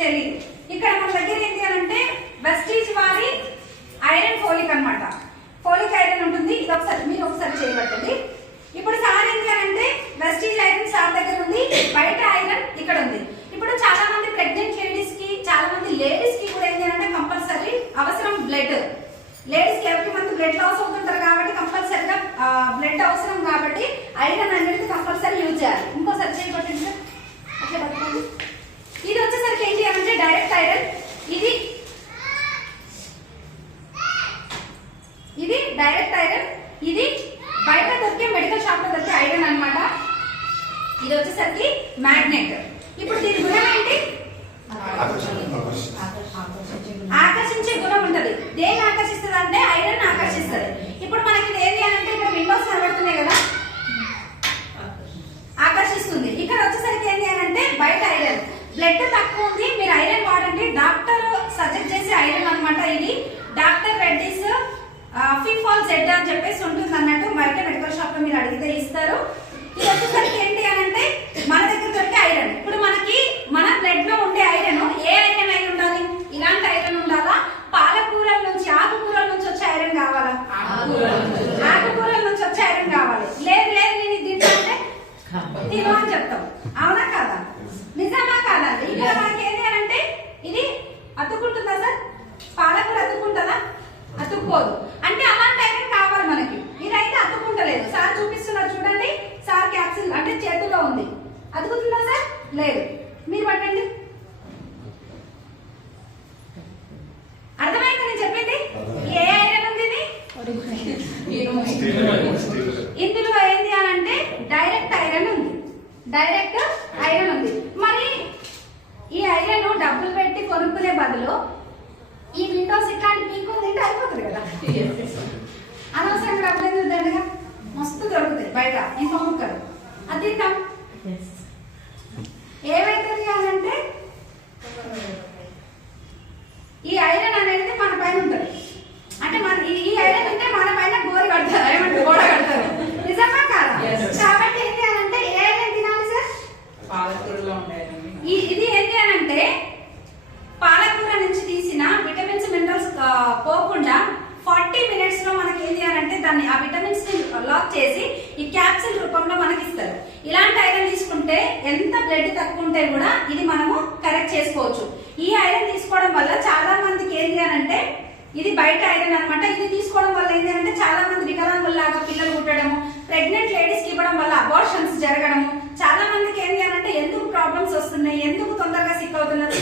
తెలియదు. ఇక్కడ మన దగ్గర ఏంటి అని అంటే వెస్టీజ్ వారి ఐరన్ ఫోలిక్ అన్నమాట. ఫోలిక్ ఐరన్ ఉంటుంది. ఇది ఒకసారి మీరు ఒకసారి చేయబట్టండి. ఇప్పుడు సార్ ఏంటి అని అంటే వెస్టీజ్ ఐరన్ సార్ దగ్గర ఉంది, బయట ఐరన్ ఇక్కడ ఉంది. ఇప్పుడు చాలా మంది ప్రెగ్నెంట్ లేడీస్ కి, చాలా మంది లేడీస్ కి కూడా ఏంటి అంటే కంపల్సరీ అవసరం బ్లడ్. లేడీస్ కి ఎవ్రీ మంత్ బ్లడ్ లాస్ అవుతుంటారు కాబట్టి కంపల్సరీగా బ్లడ్ అవసరం కాబట్టి ఐరన్ అనేది కంపల్సరీ యూజ్ చేయాలి. ఇంకోసారి చేయబట్టండి సార్, అట్లా పట్టుకోండి. ఇది వచ్చేసరికి ఏంటి అంటే డైరెక్ట్ ఐరన్. ఇది డైరెక్ట్ ఐరన్. ఇది బయట దొరికే మెడికల్ షాప్ లో దొరికే ఐరన్ అన్నమాట. ఇది వచ్చేసరికి మ్యాగ్నెట్. ఇప్పుడు దీని గుణం ఏంటి? ఆకర్షించే గుణం ఉంటది. దేన్ని ఆకర్షిస్తుంది అంటే ఐరన్ ఆకర్షిస్తుంది. ఇప్పుడు మనకి ఇది ఏంటి అంటే ఇక్కడ విండోస్ కనబడుతున్నాయి కదా, ఆకర్షిస్తుంది. ఇక్కడ వచ్చేసరికి ఏంటి అంటే బయట ఐరన్. బ్లడ్ తక్కువ ఉంది, మీరు ఐరన్ వాడండి. డాక్టర్ సజెస్ట్ చేసే ఐరన్ అన్నమాట. ఇది డాక్టర్ రెడ్డిస్ ఫిఫాల్ జెడ్ అని చెప్పేసి ఉంటుంది అన్నట్టు. బయట మెడికల్ షాప్ లో మీరు అడిగితే ఇస్తారు. ఇది వచ్చేసరికి ఏంటి అని అంటే మన దగ్గర దొరికే ఐరన్. ఇప్పుడు మనకి మన బ్లడ్ లో ఉండే ఐరన్ ఏ ఐరన్ అయి ఉండాలి? ఇలాంటి ఐరన్ ఉండాలా? పాలకూరల నుంచి, ఆకుకూరల నుంచి వచ్చే ఐరన్ కావాలా? ఆకుకూరల నుంచి వచ్చే ఐరన్ కావాలి. లేదు లేదు నేను ఇది తింటే తిను అని చెప్తాం. అవునా కాదా? నిజమా కాదా? ఇక్కడ మనకి ఏంటి అని అంటే ఇది అతుక్కుంటుందా సార్? పాలకూర అతుక్కుంటుందా? అతుక్కోదు. అంటే అలాంటి ఐరన్ కావాలి మనకి. ఇదైతే అతుక్కుంటలేదు. సార్ చూపిస్తున్నారు చూడండి. సార్ క్యాప్సిల్ అంటే చేతుల్లో ఉంది. అతుకుతుందా సార్? లేదు. మీరు పట్టండి. అర్థమైంది నేను చెప్పింది? ఏ ఐరన్ ఉంది ఇది? ఇందులో ఏంటి అని అంటే డైరెక్ట్ ఐరన్ ఉంది. డైరెక్ట్ ఐరన్ ఉంది. మరి ఈ ఐరన్ డబ్బులు పెట్టి కొనుక్కునే బదులు ఈ విండోస్ ఇట్లాంటి పీకు తింటే అయిపోతుంది కదా. అనవసరంగా డబ్బులు ఎందుకు దండగా? మస్తు దొరుకుతాయి బయట ఇంకో ముక్కలు. అది తింటాం. ఏమైతుంది అని అంటే ఈ ఐరన్ అనేది మన పైన ఉంటుంది. అంటే మన ఈ ఐరన్ అంటే మన పైన గోరి కడతారు, ఏమంటారు గోడ కడతారు. నిజమా కాదా? కాబట్టి ఏంటి అని అంటే ఏ ఐరన్ తినాలి సార్? పాలకూరలో ఉండే ఇది ఏంటి అని అంటే పాలకూర నుంచి తీసిన విటమిన్స్ మినరల్స్ పోకుండా 40 minutes లో మనకి ఏంటి అని అంటే దాన్ని ఆ విటమిన్స్ ని లాక్ చేసి ఈ క్యాప్సిల్ రూపంలో మనకి ఇస్తారు. ఇలాంటి ఐరన్ తీసుకుంటే ఎంత బ్లడ్ తక్కువ ఉంటే కూడా ఇది మనము కరెక్ట్ చేసుకోవచ్చు. ఈ ఐరన్ తీసుకోవడం వల్ల చాలా మందికి ఏంటి అని అంటే ఇది బయట ఐరన్ అన్నమాట. ఇది తీసుకోవడం వల్ల ఏంటి అంటే చాలా మంది వికలాంగుల్లాగా పిల్లలు పుట్టడము, ప్రెగ్నెంట్ లేడీస్ కి ఇవ్వడం వల్ల అబార్షన్స్ జరగడము, చాలా మందికి ఏంటి అని అంటే ఎందుకు ప్రాబ్లమ్స్ వస్తున్నాయి, ఎందుకు తొందరగా సిక్ అవుతున్నారు,